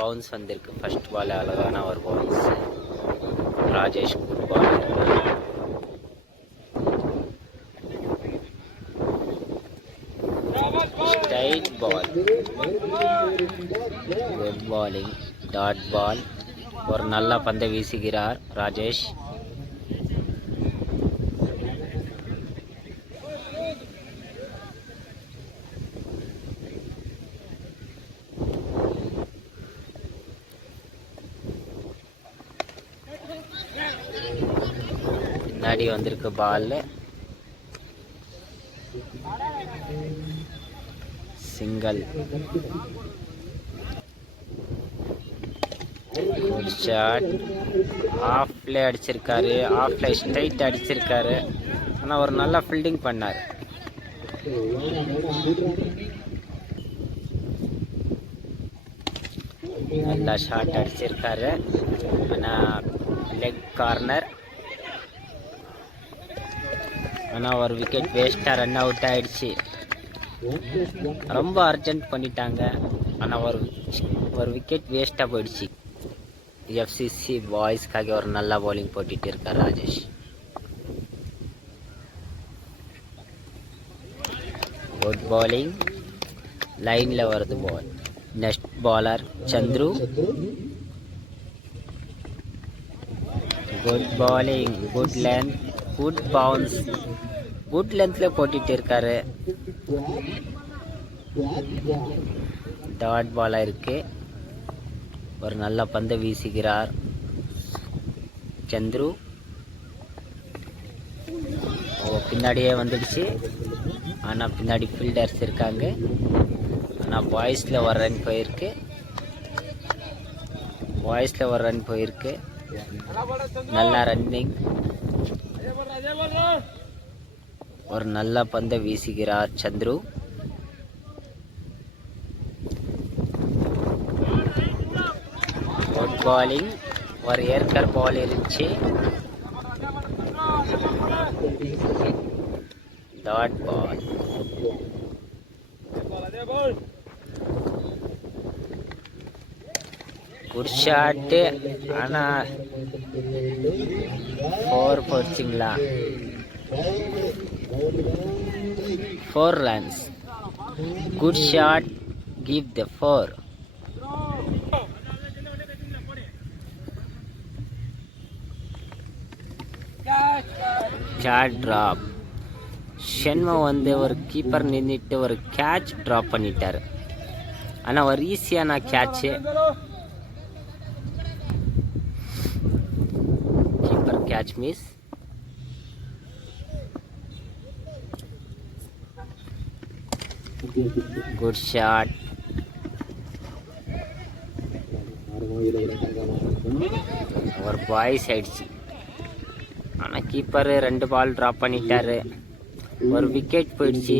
பவுன்ஸ் வந்திருக்கு. First ball அழகான ஒரு bounce. Rajesh good ball. Straight ball. Good bowling. Dot ball. ஒரு நல்ல பந்தை வீசுகிறார் ராஜேஷ். பின்னாடி வந்திருக்கு பால். சிங்கிள். Good shot. ஆஃப்ல அடிச்சிருக்காரு. ஆஃப்ல ஸ்ட்ரைட் அடிச்சிருக்காரு. ஆனால் ஒரு நல்ல ஃபீல்டிங் பண்ணார். நல்லா ஷாட் அடிச்சிருக்காரு. ஆனால் லெக் கார்னர். ஆனால் ஒரு விக்கெட் வேஸ்ட்டாக ரன் அவுட் ஆயிடுச்சு. ரொம்ப அர்ஜென்ட் பண்ணிட்டாங்க. ஆனால் ஒரு விக்கெட் வேஸ்ட்டாக போயிடுச்சு. எஃப்சிசி பாய்ஸ்க்காக ஒரு நல்ல பவுலிங் போட்டுட்டு இருக்கார் ராஜேஷ். Good bowling. லைனில் வருது ball. Next bowler Chandru. Good bowling. Good length. Good bounce. Good லென்த்தில் போட்டுட்டு இருக்காரு. டாட் பாலாக இருக்கு. ஒரு நல்ல பந்தை வீசுகிறார் சந்துரு. பின்னாடியே வந்துடுச்சு. ஆனால் பின்னாடி ஃபீல்டர்ஸ் இருக்காங்க. ஆனால் பாய்ஸில் ஒரு ரன் போயிருக்கு. நல்லா ரன்னிங். ஒரு நல்ல பந்தை வீசுகிறார் சந்துரு. குட் பாலிங். ஒரு ஏர்கர் பால் இருந்துச்சு. Dot ball. Good shot. ஆனால் 4 போச்சுங்களா? 4 runs. Good shot. Give the 4. Catch drop. ஷென்மா வந்து ஒரு கீப்பர் நின்றுட்டு ஒரு கேட்ச் ட்ராப் பண்ணிட்டார். ஆனால் ஒரு ஈஸியான catch. Keeper catch miss. Good shot. ஒரு பாய்ஸ் ஆயிடுச்சு. ஆனால் கீப்பரு 2 பால் ட்ராப் பண்ணிட்டாரு. ஒரு விக்கெட் போயிடுச்சு.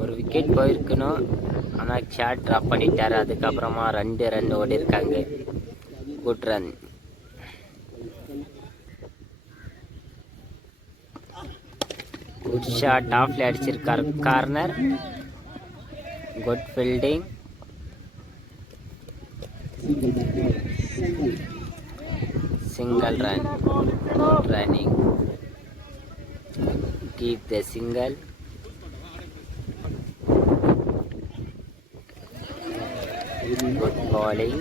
ஒரு விக்கெட் போயிருக்கணும். ஆனால் ஷாட் ட்ராப் பண்ணிட்டாரு. அதுக்கப்புறமா 2 ரன் ஓடி இருக்காங்க. Good run. Good shot. ஆஃப்ல அடிச்சிருக்கார் corner. Good fielding. Single run. Good running. Keep the single. Good bowling.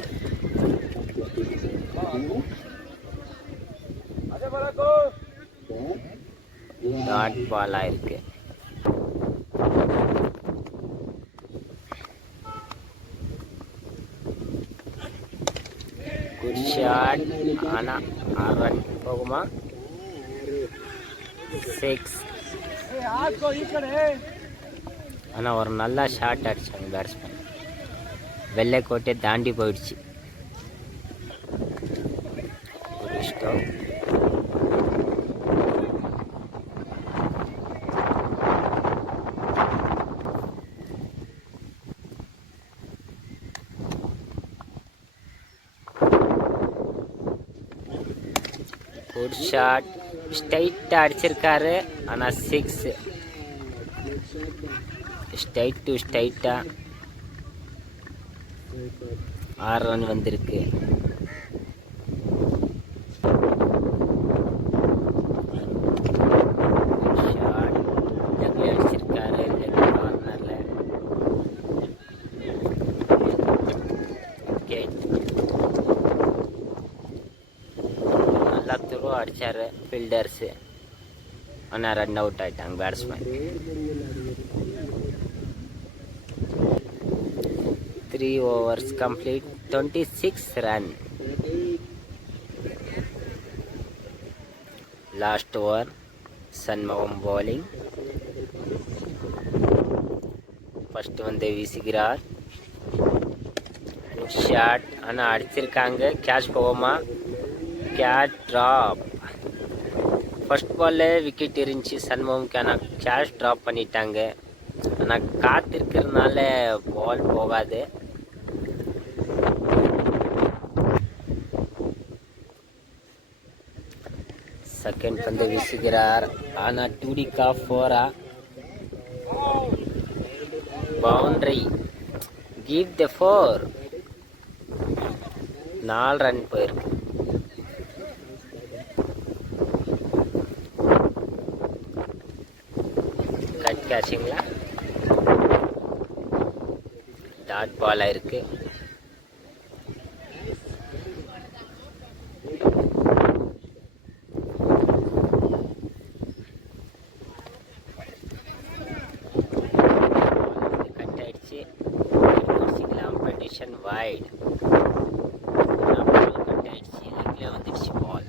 Dot பாலாக இருக்கு. Good shot. ஆனால் 6 ரன் போகுமா? 6. ஆனால் ஒரு நல்ல ஷாட் அடிச்சாங்க பேட்ஸ்மேன். வெள்ளைக்கோட்டை தாண்டி போயிடுச்சு. ஒரு ஸ்டோக். Good shot. ஸ்ட்ரைட்டாக அடிச்சிருக்காரு. ஆனால் 6. ஸ்ட்ரைட் டு ஸ்ட்ரைட்டாக. 6 ரன் வந்திருக்கு. அடிச்சிருக்காரு கார்னர்ல. நல்லா துருவா அடிச்சாரு ஃபீல்டர்ஸு. ஆனால் ரன் அவுட் ஆயிட்டாங்க batsman. 3 overs complete, 26 run. Last over, Shanmugam bowling. First வந்து வீசுகிறார். Good shot. ஆனால் அடிச்சிருக்காங்க. கேட்ச் போகுமா? Catch drop. ஃபர்ஸ்ட் பால்ல விக்கெட் இருந்துச்சு சண்முகம்க்கு. ஆனால் கேட்ச் ட்ராப் பண்ணிட்டாங்க. ஆனால் காத்திருக்கிறதுனால பால் போகாது. செகண்ட் பந்து வீசுகிறார். ஆனால் டூடிக்கா 4. பவுண்டரி. Give the 4. 4 ரன் போயிருக்கு. கட் கேட்சிங்களா? டாட் பாலா இருக்கு. கட் ஆயிடுச்சு. Condition white. கட் ஆயிடுச்சு. லெக்ல வந்துடுச்சு பால்.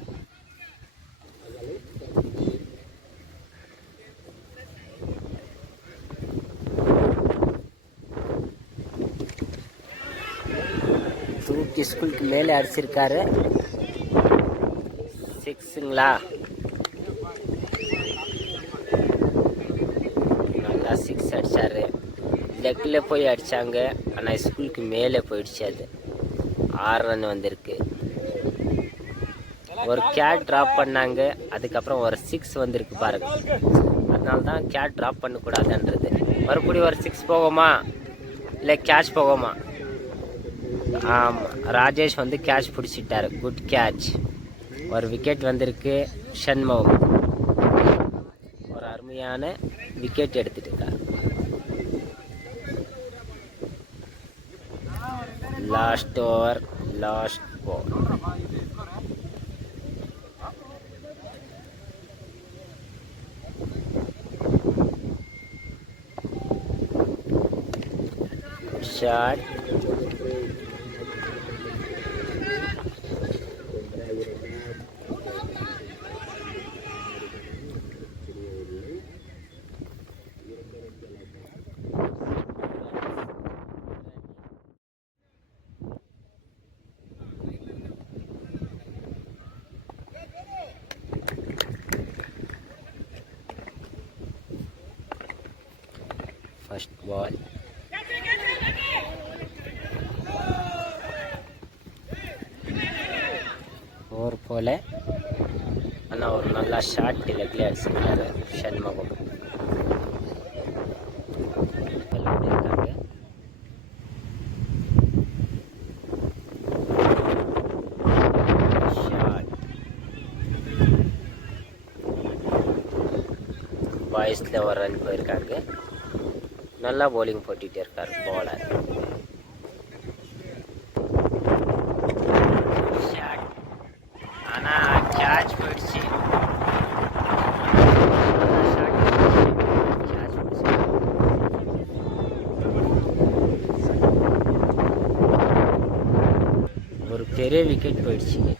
தூக்கி ஸ்கூலுக்கு மேலே அடிச்சிருக்காரு. 6ங்களா? நல்லா 6 அடிச்சாரு. லெக்ல போய் அடிச்சாங்க. ஆனால் ஸ்கூலுக்கு மேலே போயிடுச்சு. அது 6 ரன் வந்திருக்கு. ஒரு கேட் ட்ராப் பண்ணாங்க. அதுக்கப்புறம் ஒரு 6 வந்திருக்கு பாருங்க. அதனால தான் கேட் ட்ராப் பண்ணக்கூடாதுன்றது. மறுபடியும் ஒரு 6 போகுமா இல்லை கேட்ச் போகுமா? ஆமாம், ராஜேஷ் வந்து கேட்ச் பிடிச்சிட்டாரு. Good catch. ஒரு விக்கெட் வந்திருக்கு சண்முகம். ஒரு அருமையான விக்கெட் எடுத்துட்டு இருக்காரு. Last over, last ball. Shot. First ball. Over போல. ஆனால் ஒரு நல்லா ஷார்ட் லெக்ல அடிச்சிருக்காரு சண்முகம். பாய்ஸில் ஒரு ரன் போயிருக்காங்க. நல்லா பவுலிங் போட்டுகிட்டே இருக்கார் பவுலர். ஆனால் கேட்ச் போயிடுச்சு. ஒரு பெரிய விக்கெட் போயிடுச்சுங்க.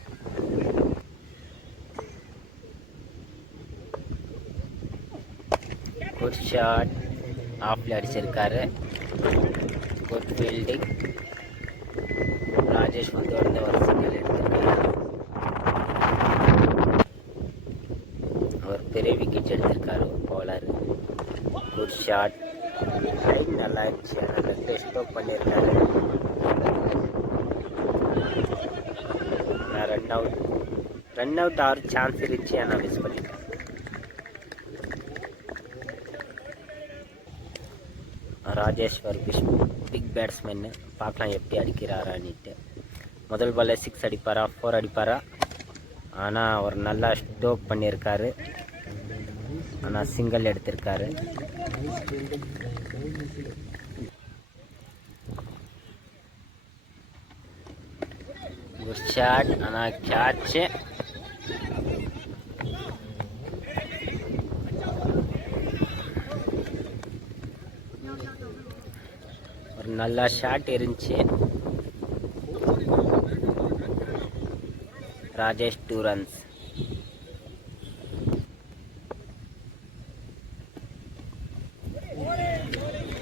Good shot. ஆஃப்ல அடிச்சிருக்காரு. Good fielding. ராஜேஷ் வந்து உடனே ஒரு சிக்னல் எடுத்திருக்காரு. ஒரு பெரிய விக்கெட் எடுத்திருக்காரு பவுலர். Good shot. லைன் நல்லா இருந்துச்சு. அதனால ஸ்டோப் பண்ணியிருக்காரு. ரன் அவுட் ஆகிற சான்ஸ் இருந்துச்சு. ஆனால் மிஸ் பண்ணிட்டேன். ராஜேஸ்வர் விஷ்ணு. பிக் பேட்ஸ்மேன்னு. பார்க்கலாம் எப்படி அடிக்கிறாரான்னுட்டு. முதல் பால்ல 6 அடிப்பாரா 4 அடிப்பாரா? ஆனால் அவர் நல்லா ஸ்டோக் பண்ணியிருக்காரு. ஆனால் சிங்கிள் எடுத்திருக்காரு. ஒரு ஷாட், ஆனால் கேட்சு. ஒரு நல்ல ஷாட் இருந்துச்சு. ராஜேஷ் 2 runs.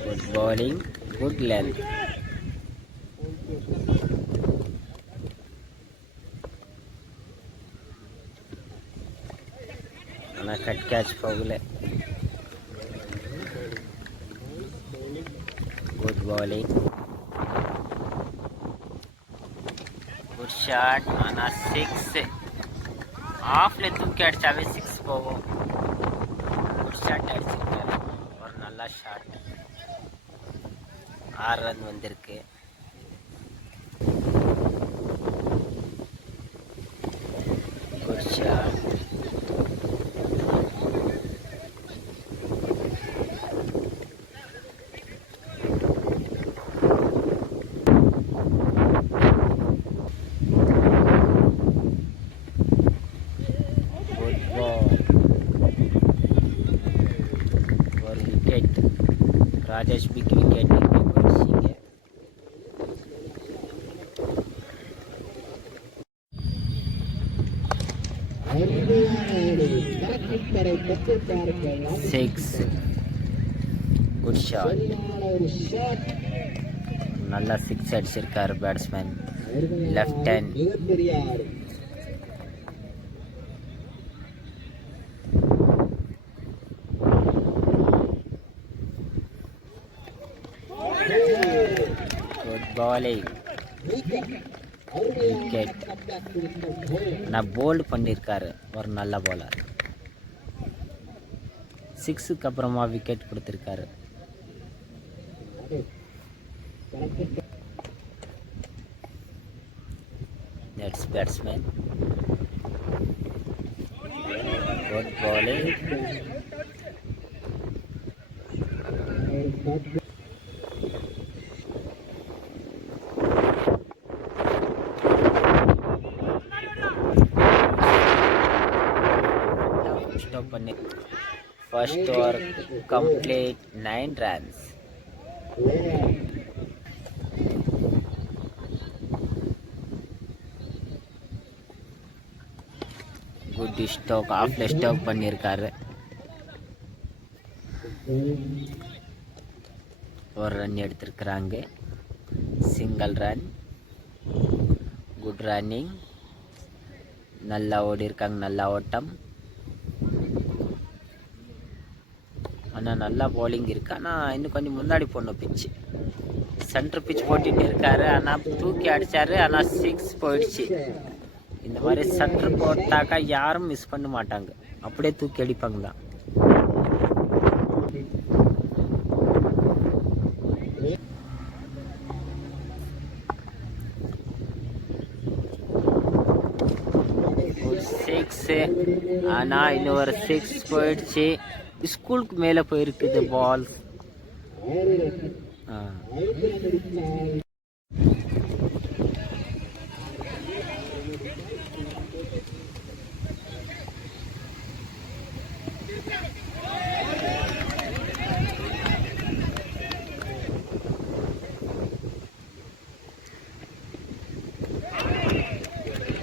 Good bowling, good length. ana cut catch foul. Good bowling, good shot. ana 6 ஆஃப்ல தூக்கி அடிச்சாவே 6 போகும். குட் ஷாட் அடிச்சிருக்காரு. ஒரு நல்ல ஷாட். 6 ரன் வந்திருக்கு. Good shot. ஒரு விக்கெட். ராஜேஷ் பிக் விக்கெட் போயிடுச்சிங்க. சிக்ஸ். Good shot. நல்லா 6 அடிச்சிருக்காரு batsman. Left hand. Good bowling. Wicket. நான் போல்டு பண்ணியிருக்காரு. ஒரு நல்ல bowler. 6க்கு அப்புறமா விக்கெட் கொடுத்துருக்காரு. Next batsman. Good bowling. Stop பண்ணி first over complete 9 runs. Good stroke. ஆஃப்ல ஸ்டோக் பண்ணியிருக்காரு. ஒரு ரன் எடுத்திருக்கிறாங்க. Single run. Good running. நல்லா ஓடி இருக்காங்க. நல்லா ஓட்டம். ஆனால் நல்லா bowling இருக்கு. ஆனால் இன்னும் கொஞ்சம் முன்னாடி போடணும் பிச்சு. சென்டர் பிச் போட்டுட்டு இருக்காரு. ஆனால் தூக்கி அடிச்சாரு. ஆனால் 6 போயிடுச்சு. இந்த மாதிரி சென்டர் போட்டாக்கா யாரும் மிஸ் பண்ண மாட்டாங்க. அப்படியே தூக்கி அடிப்பாங்க தான். சிக்ஸு. ஆனால் இன்னொரு 6 போயிடுச்சு. ஸ்கூலுக்கு மேலே போயிருக்குது ball.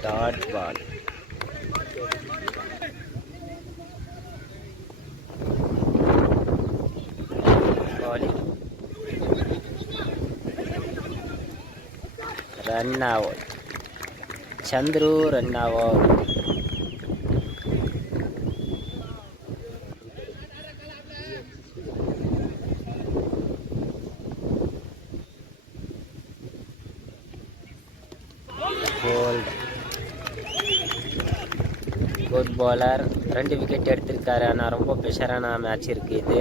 Dot ball. Run out. Chandru run out. Bowled. Good bowler. 2 wicket எடுத்திருக்காரு. ஆனால் ரொம்ப ப்ரெஷரான மேட்ச் இருக்குது இது.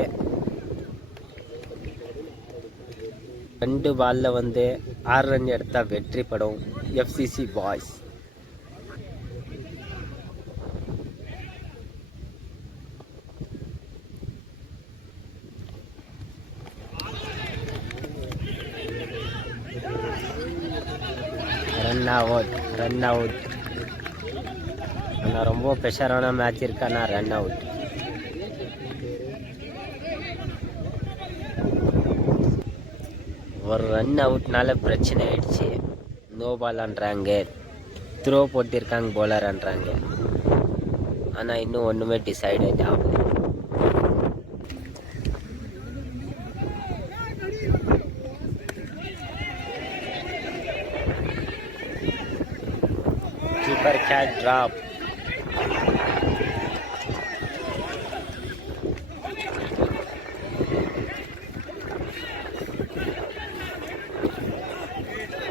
2 பாலில் வந்து 6 ரன் எடுத்தால் வெற்றி படும் எஃப்சிசி பாய்ஸ். Run out. ஆனால் ரொம்ப ப்ரெஷரான மேட்ச் இருக்கானா ரன் அவுட். ஒரு ரன் அவுட்னால பிரச்சனை ஆயிடுச்சு. நோ பால்ன்றாங்க, த்ரோ போட்டிருக்காங்க போலர்ன்றாங்க. ஆனால் இன்னும் ஒன்றுமே டிசைட் ஆகல. Keeper catch drop.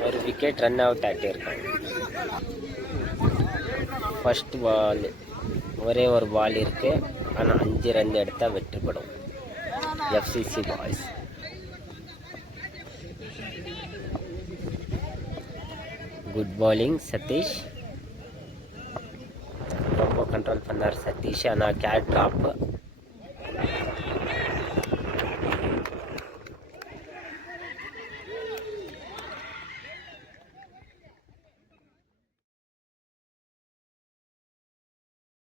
ஒரு விக்கெட் ரன் அவுட் ஆகியிருக்காங்க. ஃபர்ஸ்ட் பால் ஒரே ஒரு பால் இருக்கு, ஆனால் 5 ரன் எடுத்தால் வெற்றிப்படும் FCC boys. Good bowling Sathish, ரொம்ப கண்ட்ரோல் பண்ணார் சதீஷ். ஆனால் கேட் ட்ராப்.